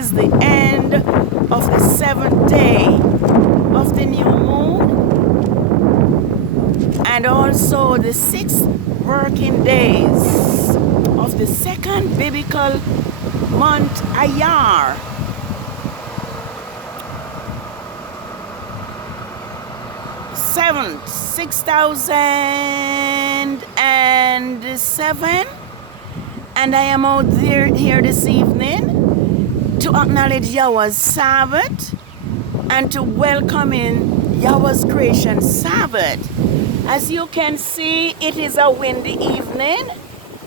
is the end of the 7th day of the new moon, and also the 6 working days of the 2nd biblical month, IYYAR. Seventh, 6007, and I am out there here this evening to acknowledge Yahweh's Sabbath and to welcome in Yahweh's creation Sabbath. As you can see, it is a windy evening,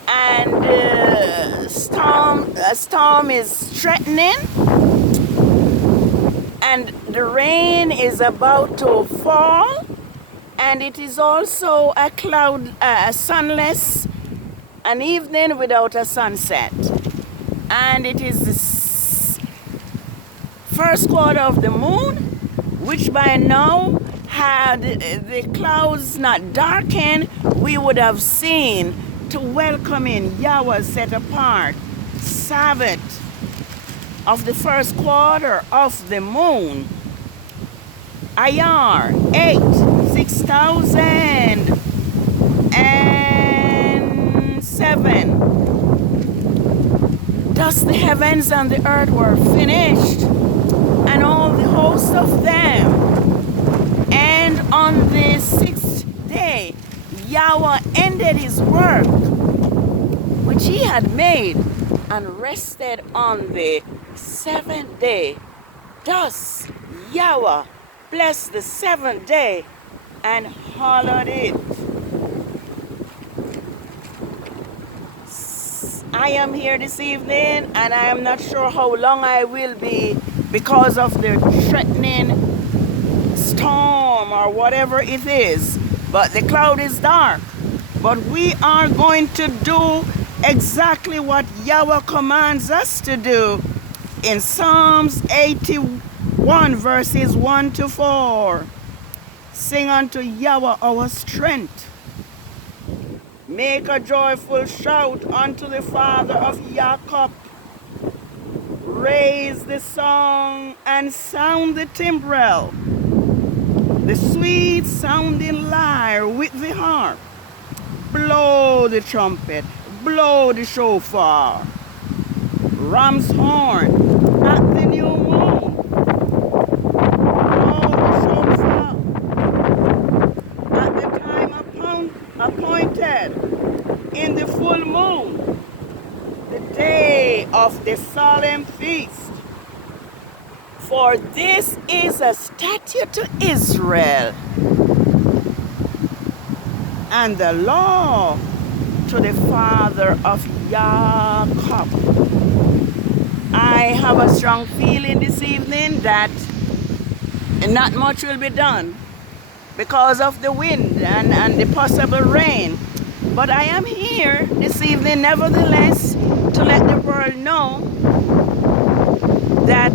and a storm is threatening, and the rain is about to fall, and it is also a sunless, an evening without a sunset. And it is the first quarter of the moon, which by now, had the clouds not darkened, we would have seen to welcome in Yahweh's set apart Sabbath of the first quarter of the moon. IYYAR 8, 6007. Thus the heavens and the earth were finished, and all the hosts of them. And on the 6th day, Yahweh ended his work, which he had made, and rested on the 7th day. Thus Yahweh blessed the 7th day and hallowed it. I am here this evening, and I am not sure how long I will be because of the threatening storm or whatever it is. But the cloud is dark. But we are going to do exactly what Yahweh commands us to do in Psalms 81 verses 1 to 4. Sing unto Yahweh our strength. Make a joyful shout unto the Father of Jacob. Raise the song and sound the timbrel, the sweet sounding lyre with the harp. Blow the trumpet, blow the shofar, ram's horn at the new moon. Blow the shofar at the time appointed in the full moon, the day of the solemn feast. For this is a statute to Israel, and the law to the father of Jacob. I have a strong feeling this evening that not much will be done because of the wind and the possible rain. But I am here this evening, nevertheless, to let the world know that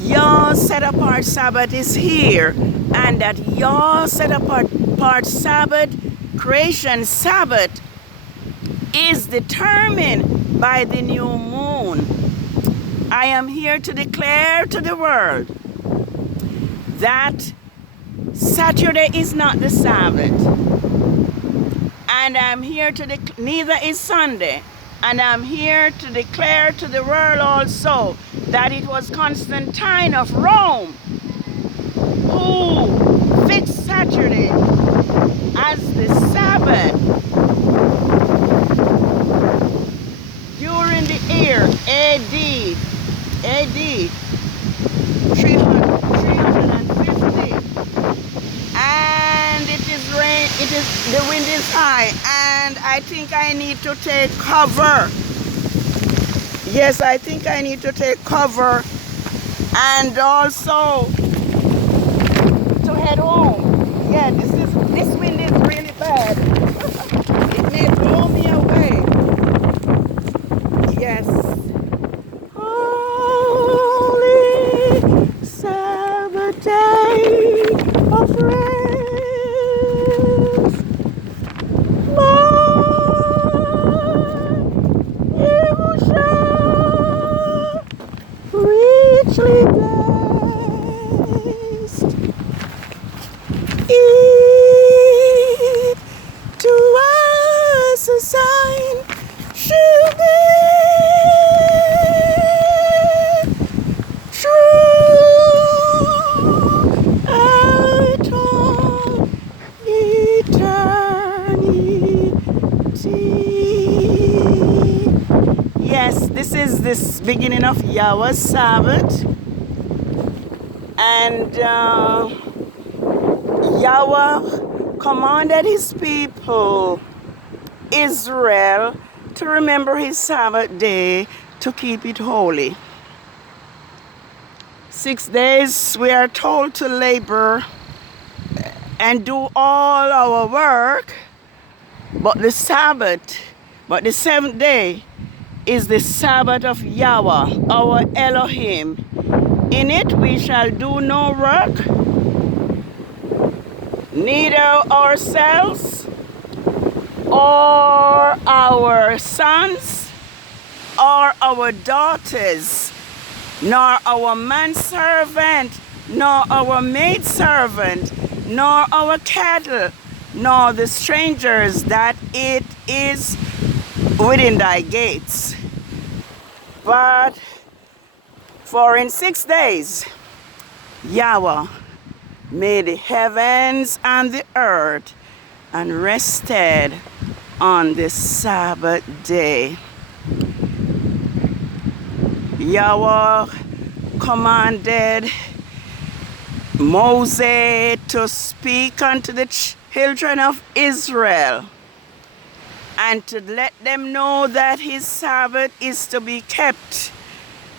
your set-apart Sabbath is here, and that your set-apart Sabbath, creation Sabbath, is determined by the new moon. I am here to declare to the world that Saturday is not the Sabbath, and I'm here to neither is Sunday. And I'm here to declare to the world also that it was Constantine of Rome who fixed Saturday as the Sabbath during the year AD 350, and the wind is high, and I think I need to take cover. Yes, I think I need to take cover, and also to head home. Yeah, this wind is really bad. It may blow me away. Yes. Holy Sabbath day of rest. richly blessed. It to us a sign should be true out of eternity. Yes, this is this beginning of YAH'S Sabbath, and Yahweh commanded his people, Israel, to remember his Sabbath day to keep it holy. 6 days we are told to labor and do all our work, but the seventh day is the Sabbath of Yahweh, our Elohim. In it we shall do no work, neither ourselves or our sons or our daughters, nor our manservant, nor our maidservant, nor our cattle, nor the strangers that it is within thy gates. But for in 6 days Yahweh made the heavens and the earth, and rested on the Sabbath day. Yahweh commanded Moses to speak unto the children of Israel and to let them know that his Sabbath is to be kept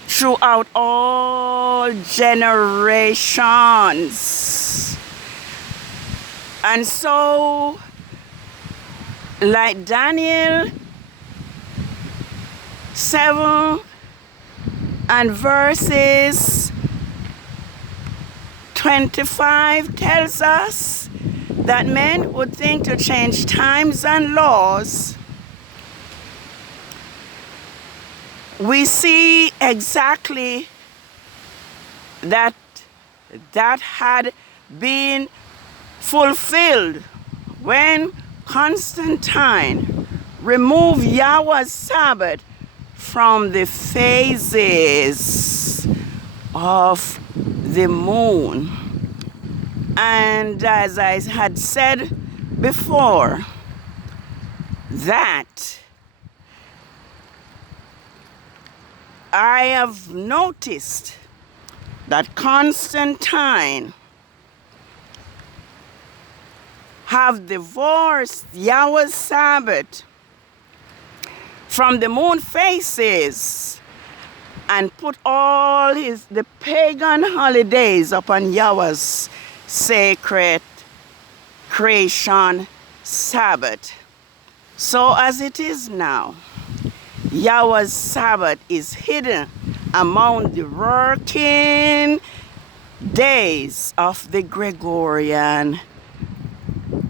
throughout all generations. And so, like Daniel 7 and verses 25 tells us that men would think to change times and laws, we see exactly that had been fulfilled when Constantine removed Yahweh's Sabbath from the phases of the moon. And as I had said before, that I have noticed that Constantine have divorced Yahweh's Sabbath from the moon phases and put all the pagan holidays upon Yahweh's sacred creation Sabbath. So as it is now, Yahweh's Sabbath is hidden among the working days of the Gregorian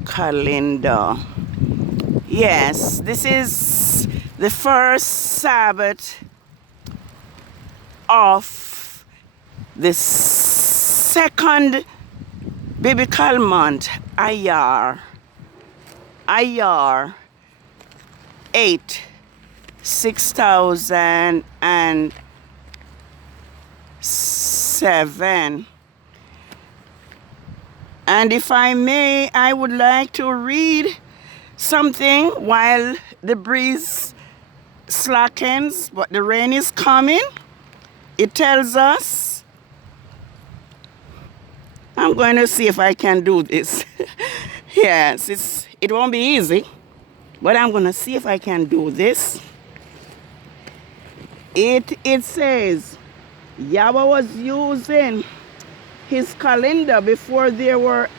calendar. Yes, this is the first Sabbath of the second biblical month, IYYAR. IYYAR 6007. And if I may, I would like to read something while the breeze slackens, but the rain is coming. It tells us, I'm going to see if I can do this. Yes, it won't be easy, but I'm going to see if I can do this. It says, Yahweh was using his calendar before there were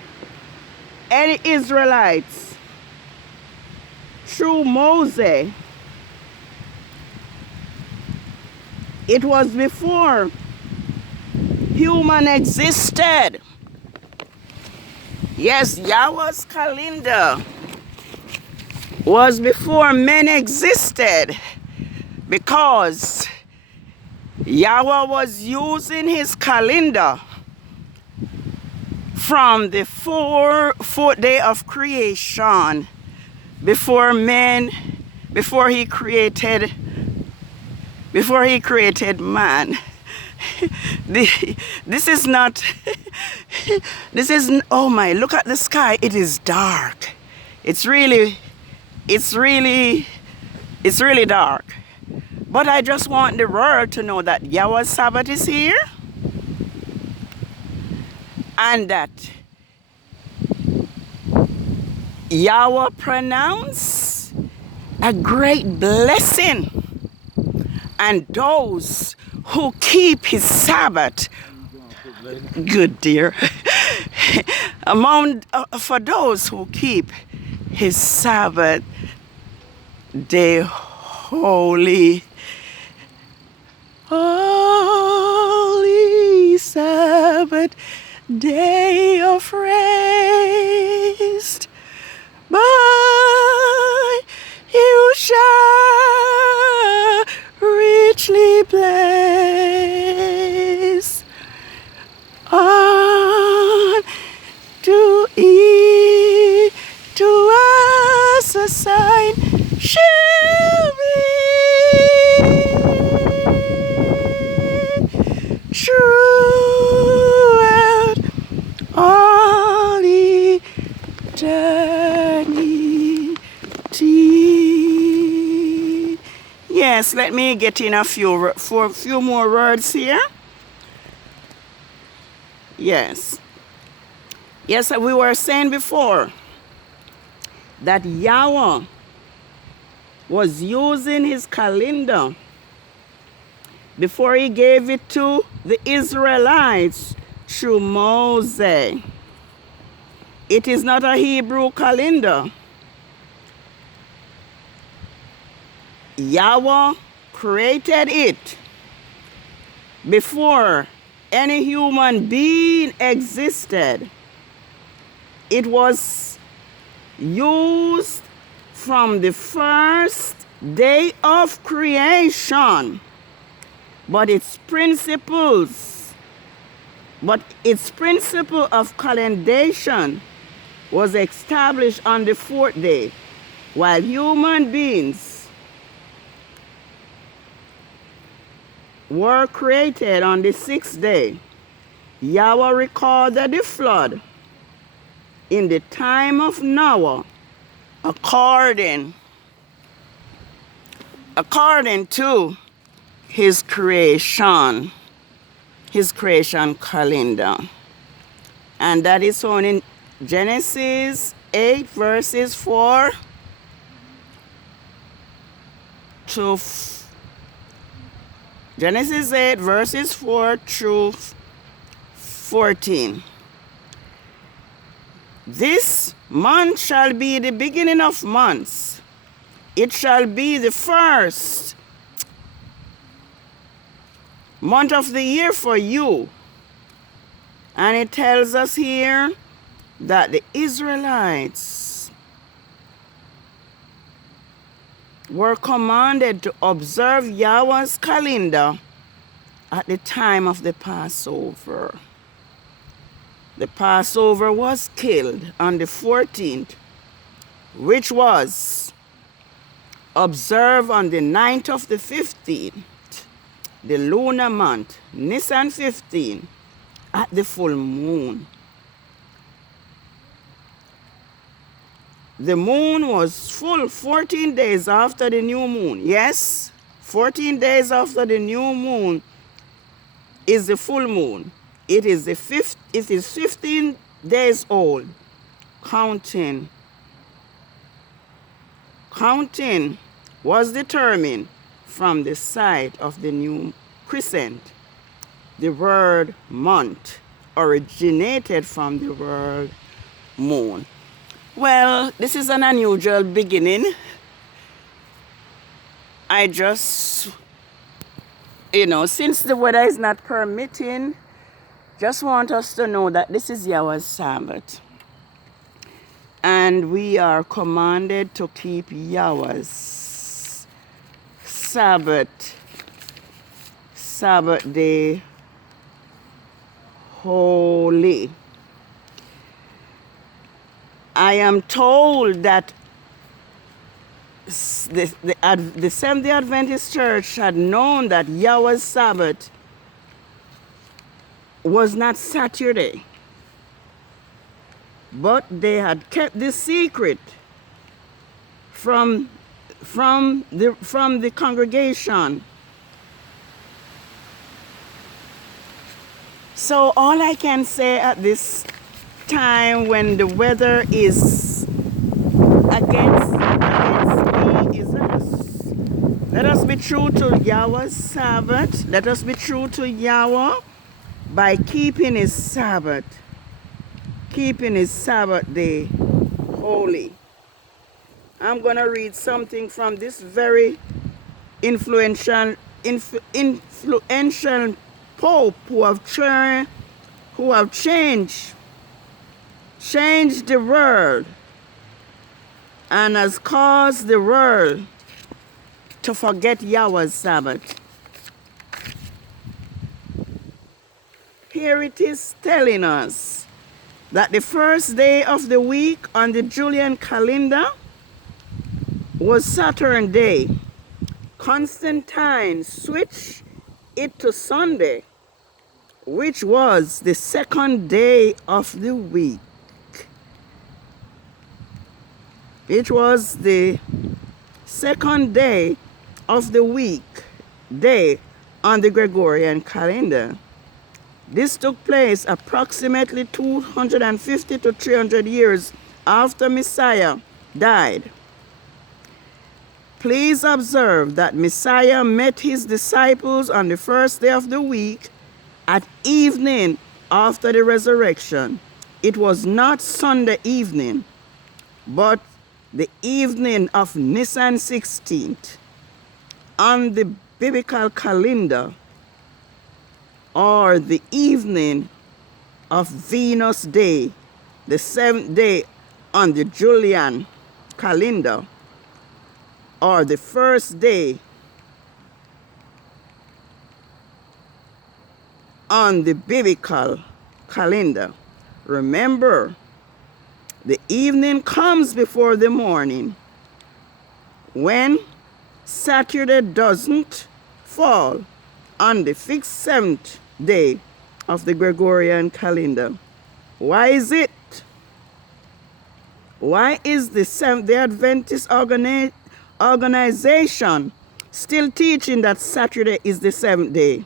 any Israelites. Through Moses, it was before human existed. Yes, Yahweh's calendar was before men existed, because Yahweh was using his calendar from the fourth day of creation before he created man. This is not oh my, look at the sky, it is dark. It's really dark. But I just want the world to know that Yahweh's Sabbath is here, and that Yahweh pronounced a great blessing, and those who keep his Sabbath, good dear, for those who keep his Sabbath day holy. Holy Sabbath, day of rest, by you shall richly bless. On to eat, to us a sign shall be throughout all eternity. Yes, let me get in a few more words here. Yes, we were saying before that Yahweh was using his calendar before he gave it to the Israelites through Moses. It is not a Hebrew calendar. Yahweh created it before any human being existed. It was used from the first day of creation, but its principle of calendation was established on the fourth day, while human beings were created on the sixth day. Yahweh recorded the flood in the time of Noah according to his creation calendar. And that is found in Genesis 8 verses 4 to Genesis 8 verses 4 through 14. This month shall be the beginning of months. It shall be the first month of the year for you. And it tells us here that the Israelites were commanded to observe Yahweh's calendar at the time of the Passover. The Passover was killed on the 14th, which was observed on the 9th of the 15th, the lunar month, Nisan 15, at the full moon. The moon was full 14 days after the new moon. Yes, 14 days after the new moon is the full moon. It is 15 days old. Counting was determined from the sight of the new crescent. The word month originated from the word moon. Well, this is an unusual beginning. I just, since the weather is not permitting, just want us to know that this is Yahweh's Sabbath. And we are commanded to keep Yahweh's Sabbath Sabbath day holy. I am told that the Seventh-day Adventist Church had known that Yahweh's Sabbath was not Saturday, but they had kept this secret from the congregation. So all I can say at this time, when the weather is against me, is let us be true to Yahweh's Sabbath. Let us be true to Yahweh by keeping his Sabbath day holy. I'm going to read something from this very influential Pope who have changed the world and has caused the world to forget Yahweh's Sabbath. Here it is telling us that the first day of the week on the Julian calendar was Saturn Day. Constantine switched it to Sunday, which was the second day of the week. It was the second day of the week day on the Gregorian calendar. This took place approximately 250 to 300 years after Messiah died. Please observe that Messiah met his disciples on the first day of the week at evening after the resurrection. It was not Sunday evening, but the evening of Nisan 16th. On the biblical calendar, or the evening of Venus Day, the 7th day on the Julian calendar, or the first day on the biblical calendar. Remember, the evening comes before the morning when Saturday doesn't fall on the fixed 7th day of the Gregorian calendar. Why is it? Why is the Seventh-day Adventist organization still teaching that Saturday is the 7th day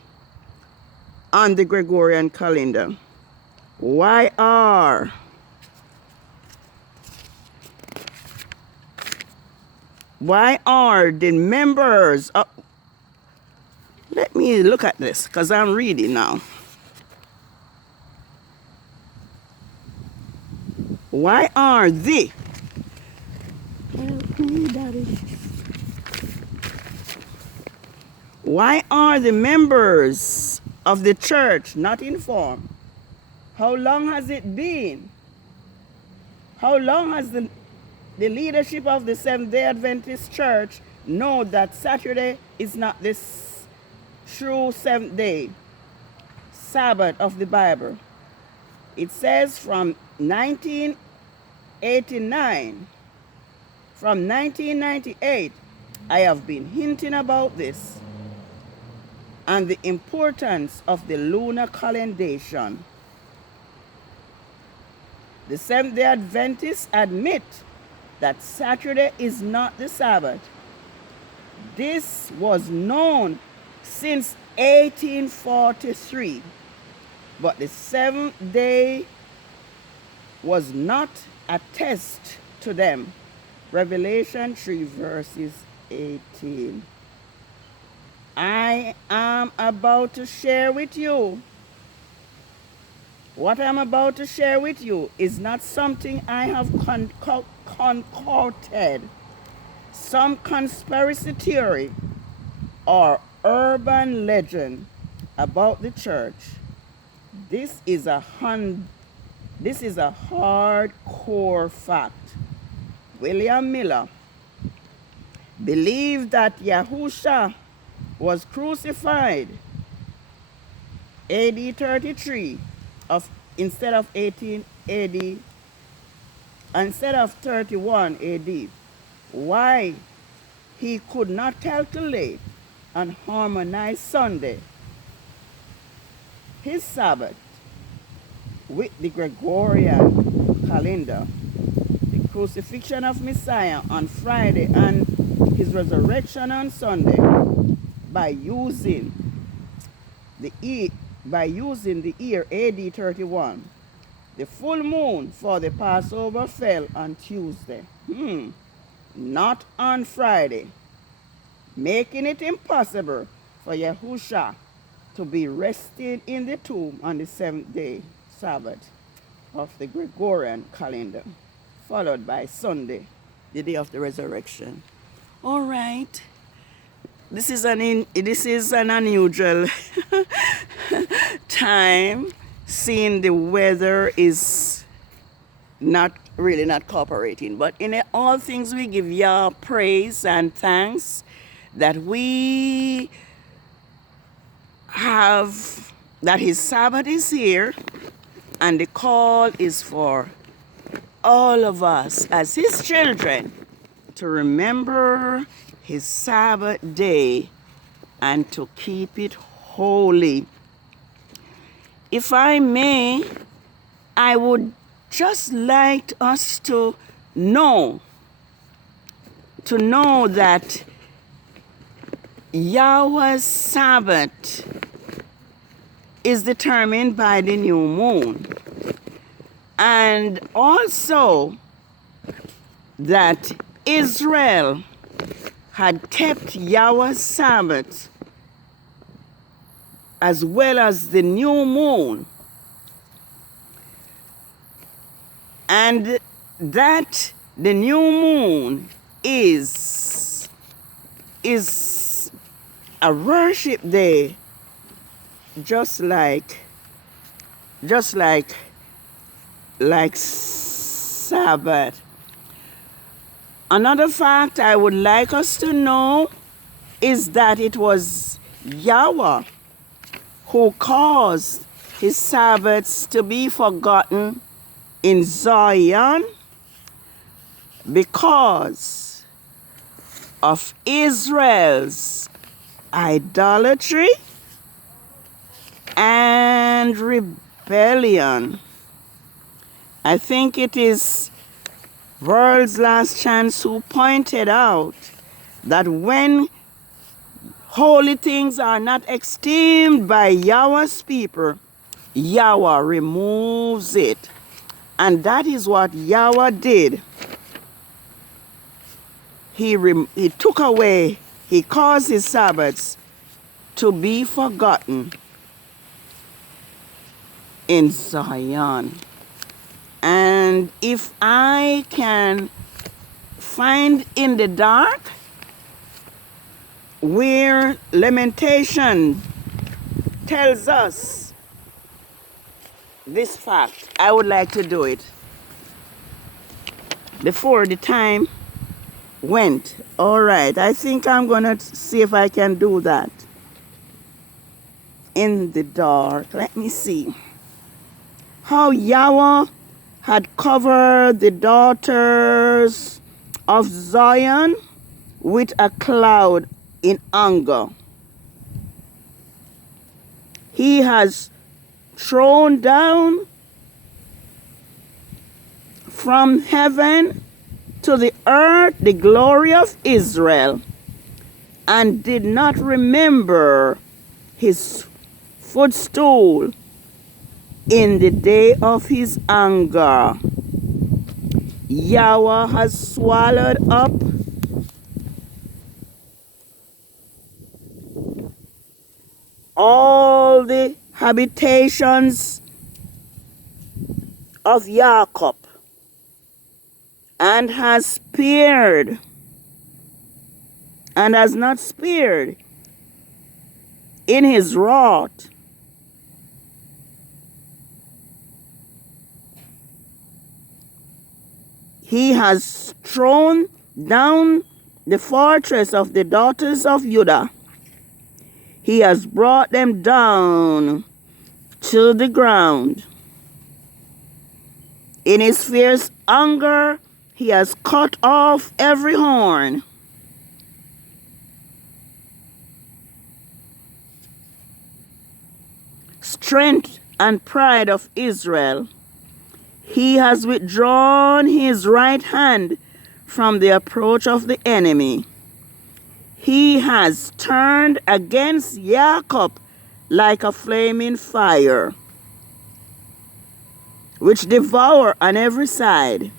on the Gregorian calendar? YAH'S. Why are the members of... Let me look at this, because I'm reading now. Why are the... Help me, Daddy. Why are the members of the church not informed? How long has it been? How long has the leadership of the Seventh-day Adventist Church know that Saturday is not this true 7th day Sabbath of the Bible? It says from 1989, from 1998, I have been hinting about this and the importance of the lunar calendation. The Seventh-day Adventists admit that Saturday is not the Sabbath. This was known since 1843, but the 7th day was not a test to them. Revelation 3 verses 18. I am about to share with you. What I'm about to share with you is not something I have concocted, some conspiracy theory or urban legend about the church. This is a hardcore fact. William Miller believed that Yahusha was crucified AD 33 of instead of 18 AD, instead of 31 AD, why he could not calculate and harmonize Sunday, his Sabbath, with the Gregorian calendar, the crucifixion of Messiah on Friday and his resurrection on Sunday by using the year AD 31. The full moon for the Passover fell on Tuesday, not on Friday, making it impossible for Yahusha to be rested in the tomb on the seventh day, Sabbath of the Gregorian calendar, followed by Sunday, the day of the resurrection. All right. This is an unusual time, seeing the weather is not cooperating. But in all things we give Yah praise and thanks that we have, that his Sabbath is here, and the call is for all of us as his children to remember his Sabbath day and to keep it holy. If I may, I would just like us to know that Yahweh's Sabbath is determined by the new moon, and also that Israel had kept Yahweh's Sabbath as well as the new moon, and that the new moon is a worship day, just like Sabbath. Another fact I would like us to know is that it was Yahweh who caused his Sabbaths to be forgotten in Zion because of Israel's idolatry and rebellion. I think it is World's Last Chance who pointed out that when holy things are not esteemed by Yahweh's people, Yahweh removes it. And that is what Yahweh did. He took away, he caused his Sabbaths to be forgotten in Zion. And if I can find in the dark where Lamentation tells us this fact, I would like to do it before the time went. All right, I think I'm going to see if I can do that in the dark. Let me see. How Yahweh had covered the daughters of Zion with a cloud in anger. He has thrown down from heaven to the earth the glory of Israel, and did not remember his footstool in the day of his anger. Yahweh has swallowed up all the habitations of Jacob, and has spared, and has not spared in his wrath he has thrown down the fortress of the daughters of Judah. He has brought them down to the ground. In his fierce anger, he has cut off every horn. Strength and pride of Israel, he has withdrawn his right hand from the approach of the enemy. He has turned against Jacob like a flaming fire, which devour on every side.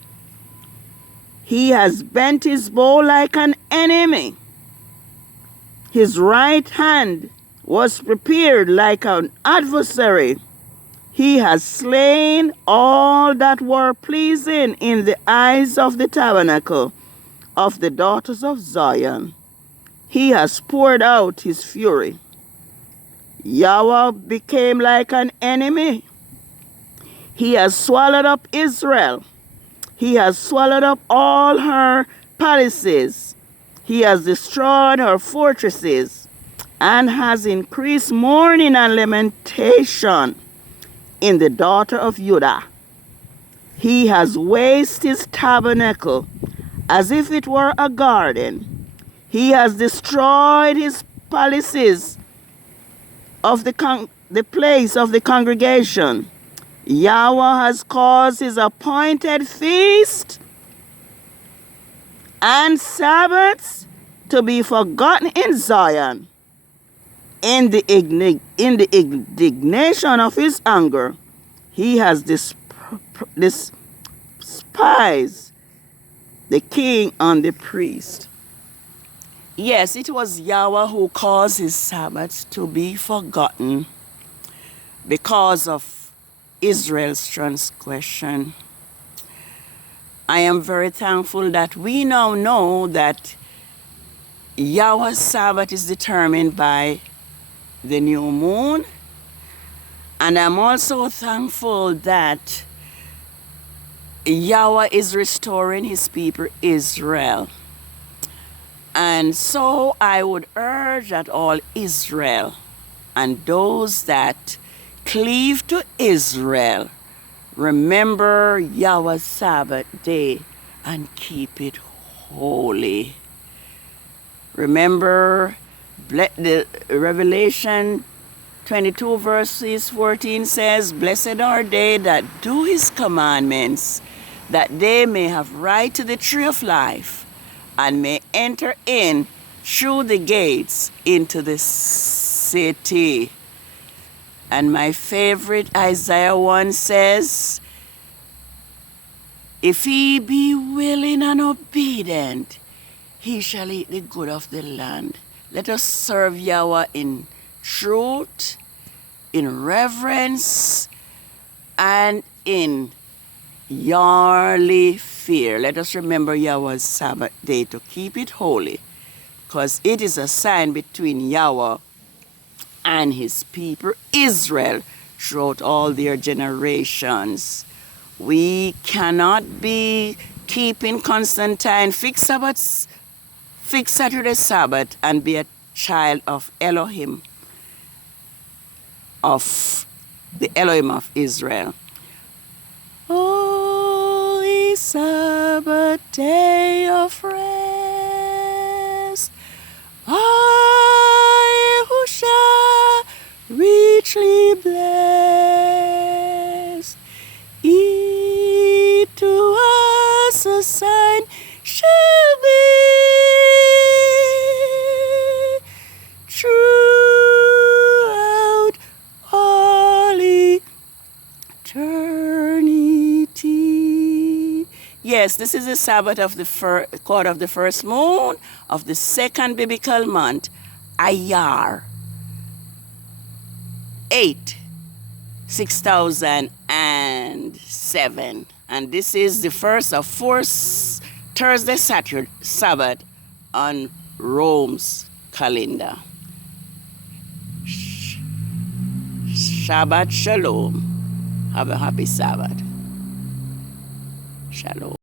He has bent his bow like an enemy. His right hand was prepared like an adversary. He has slain all that were pleasing in the eyes of the tabernacle of the daughters of Zion. He has poured out his fury. Yahweh became like an enemy. He has swallowed up Israel. He has swallowed up all her palaces. He has destroyed her fortresses and has increased mourning and lamentation in the daughter of Judah. He has wasted his tabernacle as if it were a garden. He has destroyed his palaces of the place of the congregation. Yahweh has caused his appointed feast and Sabbaths to be forgotten in Zion. In the indignation of his anger, he has despised the king and the priest. Yes, it was Yahweh who caused his Sabbaths to be forgotten because of Israel's transgression. I am very thankful that we now know that Yahweh's Sabbath is determined by the new moon. And I'm also thankful that Yahweh is restoring his people Israel. And so I would urge that all Israel and those that cleave to Israel remember Yahweh's Sabbath day and keep it holy. Remember the Revelation 22 verses 14 says, "Blessed are they that do his commandments, that they may have right to the tree of life, and may enter in through the gates into the city." And my favorite Isaiah 1 says, "If he be willing and obedient, he shall eat the good of the land." Let us serve Yahweh in truth, in reverence, and in yearly fear. Let us remember Yahweh's Sabbath day to keep it holy, because it is a sign between Yahweh and his people Israel throughout all their generations. We cannot be keeping Constantine fixed Saturday Sabbath and be a child of Elohim, of the Elohim of Israel. Holy Sabbath day of rest, I who shall richly blessed, it to us a sign shall be throughout all eternity. Yes, this is the Sabbath of the quarter of the first moon of the second biblical month, IYYAR 6007. And this is the first of 4 Thursday Sabbath on Rome's calendar. Shabbat Shalom. Have a happy Sabbath. Shalom.